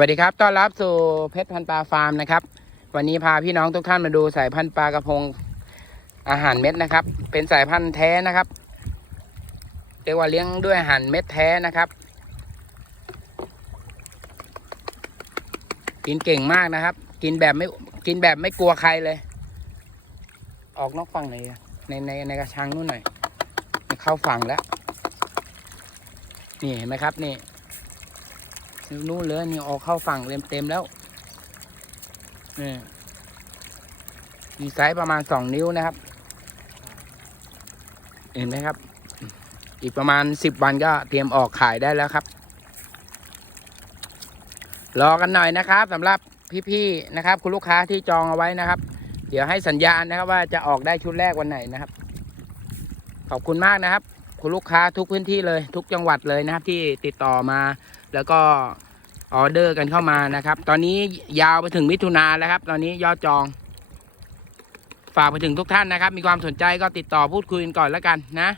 วัสดีครับ ต้อนรับสู่เพชรพันปลาฟาร์มนะครับ วันนี้พาพี่น้องทุกท่านมาดูสายพันธุ์ปลากระพงอาหารเม็ดนะครับ เป็นสายพันธุ์แท้นะครับ เรียกว่าเลี้ยงด้วยอาหารเม็ดแท้นะครับ กินเก่งมากนะครับ กินแบบไม่กินแบบไม่กลัวใครเลย ออกนอกฝั่งหน่อยอะในในในกระชังนู่นหน่อย เข้าฝั่งแล้ว นี่เห็นไหมครับนี่ นู่นเลยนี่ออกเข้าฝั่งเต็มเต็มๆแล้วนี่มีไซส์ประมาณสองนิ้วนะครับ เห็นไหมครับ อีกประมาณสิบวันก็เตรียมออกขายได้แล้วครับ รอกันหน่อยนะครับสำหรับพี่ๆนะครับ คุณลูกค้าที่จองเอาไว้นะครับ เดี๋ยวให้สัญญาณนะครับ ว่าจะออกได้ชุดแรกวันไหนนะครับ ขอบคุณมากนะครับ คุณลูกค้าทุกพื้นที่เลย ทุกจังหวัดเลยนะครับ ที่ติดต่อมา แล้วก็ออเดอร์กันเข้ามานะครับ ตอนนี้ยาวไปถึงมิถุนาแล้วครับ ตอนนี้ยอดจอง ฝากไปถึงทุกท่านนะครับ มีความสนใจก็ติดต่อพูดคุยกันก่อนแล้วกันนะ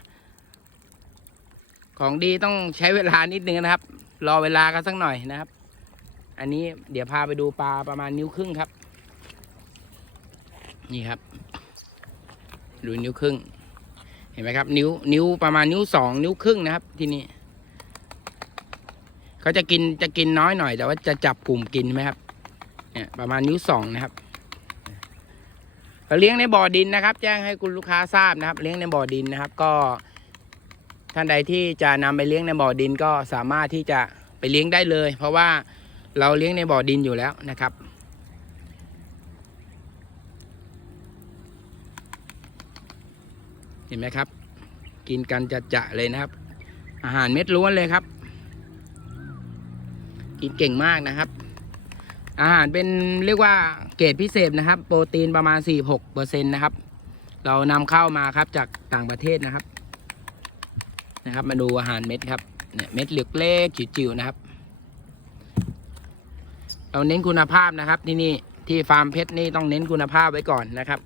ของดีต้องใช้เวลานิดนึงนะครับ รอเวลากันสักหน่อยนะครับ อันนี้เดี๋ยวพาไปดูปลาประมาณนิ้วครึ่งครับ นี่ครับดูนิ้วครึ่ง เห็นไหมครับ นิ้วนิ้วประมาณนิ้วสองนิ้วครึ่งนะครับ ที่นี่ เขาจะกินจะกินน้อยหน่อย แต่ว่าจะจับกลุ่มกินไหมครับเนี่ยประมาณนิ้วสองนะครับเราเลี้ยงในบ่อดินนะครับ แจ้งให้คุณลูกค้าทราบนะครับ เลี้ยงในบ่อดินนะครับ ก็ ท่านใดที่จะนำไปเลี้ยงในบ่อดินก็สามารถที่จะไปเลี้ยงได้เลย เพราะว่าเราเลี้ยงในบ่อดินอยู่แล้วนะครับเห็นไหมครับ กินกันจะจะเลยนะครับ อาหารเม็ดล้วนเลยครับ กินเก่งมากนะครับ อาหารเป็นเรียกว่าเกรดพิเศษนะครับ โปรตีนประมาณ 46เปอร์เซ็นต์นะครับ เรานำเข้ามาครับจากต่างประเทศนะครับ นะครับ มาดูอาหารเม็ดครับเนี่ยเม็ดเหลือเล็กจิ๋วๆนะครับ เราเน้นคุณภาพนะครับ ที่นี่ที่ฟาร์มเพชรนี่ต้องเน้นคุณภาพไว้ก่อนนะครับ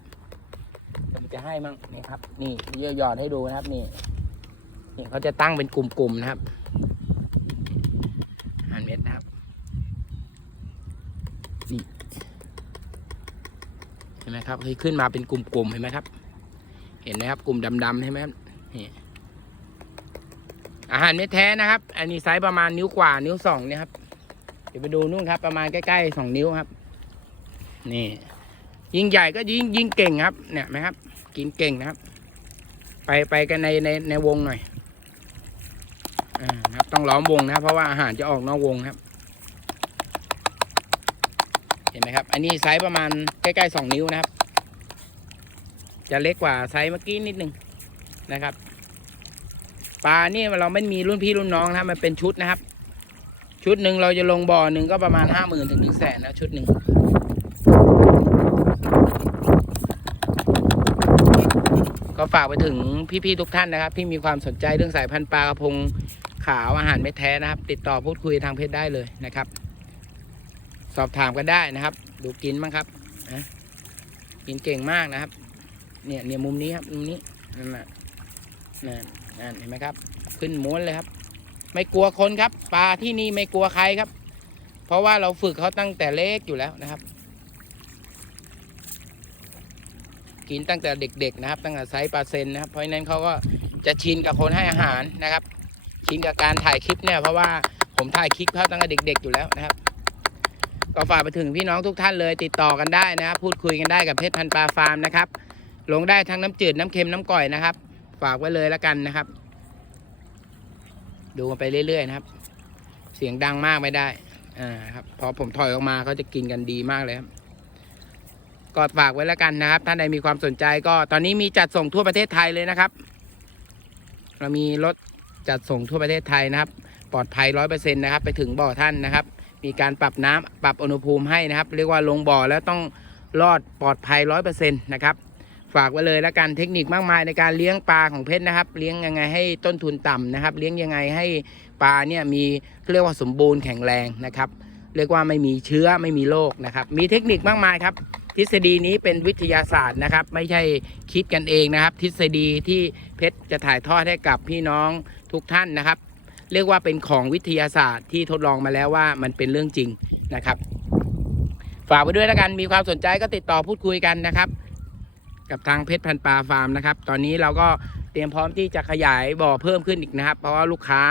เดี๋ยวผมจะให้มั่งนี่ครับ นี่เยอะยอดให้ดูนะครับ นี่นี่เขาจะตั้งเป็นกลุ่มๆนะครับ หารเม็ดนะครับนี่เห็นไหมครับขึ้นมาเป็นกลุ่มๆเห็นไหมครับ เห็นไหมครับ กลุ่มดำๆเห็นไหมครับนี่อาหารเม็ดแท้นะครับ อันนี้ไซส์ประมาณนิ้วกว่านิ้วสองเนี่ยครับ เดี๋ยวไปดูนู่นครับ ประมาณใกล้ๆสองนิ้วครับ นี่ ยิ่งใหญ่ก็ยิ่งยิ่งเก่งครับ เนี่ยไหมครับ กินเก่งนะครับ ไปไปกันในในในวงหน่อย อ่า ต้องล้อมวงนะครับ เพราะว่าอาหารจะออกนอกวงครับ เห็นไหมครับ อันนี้ไซส์ประมาณใกล้ๆสองนิ้วนะครับ จะเล็กกว่าไซส์เมื่อกี้นิดนึงนะครับ ปลานี่เราไม่มีรุ่นพี่รุ่นน้องนะมันเป็นชุดนะครับ ชุดหนึ่งเราจะลงบ่อหนึ่งก็ประมาณห้าหมื่นถึงหนึ่งแสนนะชุดหนึ่งก็ฝากไปถึงพี่ๆทุกท่านนะครับ ที่มีความสนใจเรื่องสายพันธุ์ปลากระพง ขาวอาหารเม็ดแท้นะครับ ติดต่อพูดคุยทางเพจได้เลยนะครับ สอบถามกันได้นะครับ ดูกินบ้างครับนะกินเก่งมากนะครับ เนี่ยเนี่ยมุมนี้ครับมุมนี้นั่นน่ะนั่นนั่นเห็นไหมครับ ขึ้นม้วนเลยครับ ไม่กลัวคนครับปลาที่นี่ไม่กลัวใครครับ เพราะว่าเราฝึกเขาตั้งแต่เล็กอยู่แล้วนะครับ กินตั้งแต่เด็ก ๆ นะครับ ตั้งแต่ไซส์ปลาเซนนะครับ เพราะฉะนั้นเขาก็จะชินกับคนให้อาหารนะครับ ชินกับการถ่ายคลิปเนี่ยเพราะว่าผมถ่ายคลิปเขาตั้งแต่เด็ก ๆ อยู่แล้วนะครับ ก็ฝากไปถึงพี่น้องทุกท่านเลยติดต่อกันได้นะครับ พูดคุยกันได้กับเพชรพันปลาฟาร์มนะครับ ลงได้ทั้งน้ำจืดน้ำเค็มน้ำก่อยนะครับ ฝากไว้เลยแล้วกันนะครับ ดูกันไปเรื่อยๆนะครับ เสียงดังมากไม่ได้อ่าครับพอผมถอยออกมาเขาจะกินกันดีมากเลยครับก็ฝากไว้แล้วกันนะครับ ท่านใดมีความสนใจก็ตอนนี้มีจัดส่งทั่วประเทศไทยเลยนะครับ เรามีรถ จัดส่งทั่วประเทศไทยนะครับ ปลอดภัยร้อยเปอร์เซ็นต์นะครับ ไปถึงบ่อท่านนะครับ มีการปรับน้ำปรับอุณหภูมิให้นะครับ เรียกว่าลงบ่อแล้วต้องรอดปลอดภัยร้อยเปอร์เซ็นต์นะครับ ฝากไว้เลยแล้วกันเทคนิคมากมายในการเลี้ยงปลาของเพชรนะครับ เลี้ยงยังไงให้ต้นทุนต่ำนะครับ เลี้ยงยังไงให้ปลาเนี่ยมีเรียกว่าสมบูรณ์แข็งแรงนะครับ เรียกว่าไม่มีเชื้อไม่มีโรคนะครับ มีเทคนิคมากมายครับ ฤษฎีนี้เป็นวิทยาศาสตร์นะครับ ไม่ใช่คิดกันเองนะครับ ทฤษฎีที่เพชรจะถ่ายทอดให้กับพี่น้องทุกท่านนะครับ เรียกว่าเป็นของวิทยาศาสตร์ที่ทดลองมาแล้วว่ามันเป็นเรื่องจริงนะครับ ฝากไว้ด้วยแล้วกันมีความสนใจก็ติดต่อพูดคุยกันนะครับ กับทางเพชรพันปลาฟาร์มนะครับ ตอนนี้เราก็เตรียมพร้อมที่จะขยายบ่อเพิ่มขึ้นอีกนะครับ เพราะว่าลูกค้า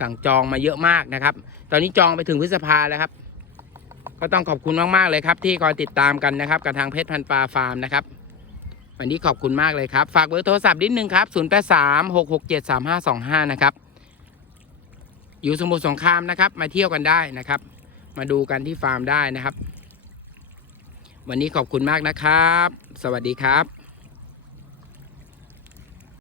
สั่งจองมาเยอะมากนะครับ ตอนนี้จองไปถึงพฤษภาแล้วครับ ก็ต้องขอบคุณมาก ๆ เลยครับ ที่คอยติดตามกันนะครับ กับทางเพชรพันปลาฟาร์มนะครับ วันนี้ขอบคุณมากเลยครับ ฝากเบอร์โทรศัพท์นิดนึงครับ 0 8 3 6 6 7 3 5 2 5 นะครับ อยู่สมุทรสงครามนะครับ มาเที่ยวกันได้นะครับ มาดูกันที่ฟาร์มได้นะครับ วันนี้ขอบคุณมากนะครับ สวัสดีครับ